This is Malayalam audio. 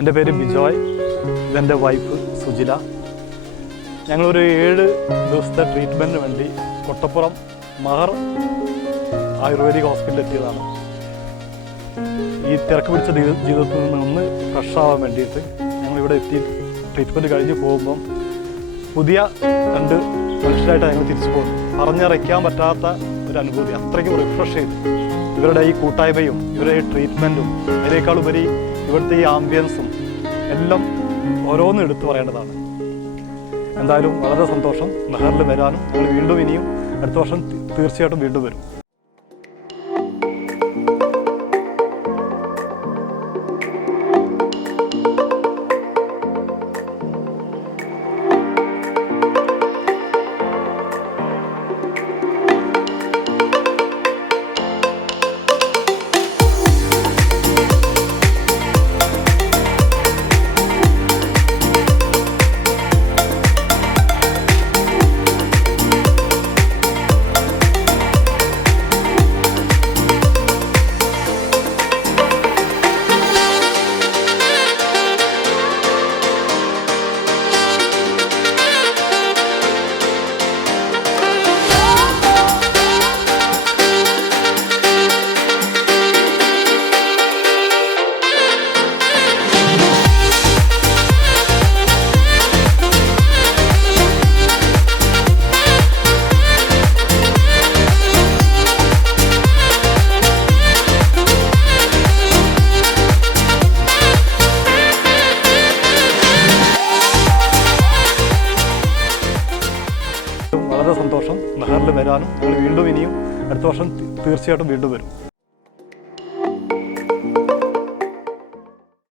എൻ്റെ പേര് ബിജോയ്, ഇതെൻ്റെ വൈഫ് സുജില. ഞങ്ങളൊരു 7 ദിവസത്തെ ട്രീറ്റ്മെൻറ്റിന് വേണ്ടി കൊട്ടപ്പുറം മഹർ ആയുർവേദിക് ഹോസ്പിറ്റലിൽ എത്തിയതാണ്. ഈ തിരക്ക് പിടിച്ച ജീവിതത്തിൽ നിന്ന് ഫ്രഷ് ആവാൻ വേണ്ടിയിട്ട് ഞങ്ങളിവിടെ എത്തി ട്രീറ്റ്മെൻറ്റ് കഴിഞ്ഞ് പോകുമ്പം പുതിയ 2 മനുഷ്യരായിട്ട് ഞങ്ങൾ തിരിച്ചു പോകുന്നു. പറഞ്ഞറിയിക്കാൻ പറ്റാത്ത ഒരു അനുഭൂതി, അത്രയ്ക്കും റിഫ്രഷ് ചെയ്തു. ഇവരുടെ ഈ കൂട്ടായ്മയും ഇവരുടെ ഈ ട്രീറ്റ്മെൻറ്റും അതിനേക്കാളുപരി ഇവിടുത്തെ ഈ ആംബിയൻസും എല്ലാം ഓരോന്നും എടുത്തു പറയേണ്ടതാണ്. എന്തായാലും വളരെ സന്തോഷം മെഹറിൽ വരാനും. ഞങ്ങൾ വീണ്ടും ഇനിയും അടുത്ത വർഷം തീർച്ചയായിട്ടും വീണ്ടും വരും. വളരെ സന്തോഷം മെഹറിൽ വരാനും. ഞങ്ങൾ വീണ്ടും ഇനിയും അടുത്ത വർഷം തീർച്ചയായിട്ടും വീണ്ടും വരും.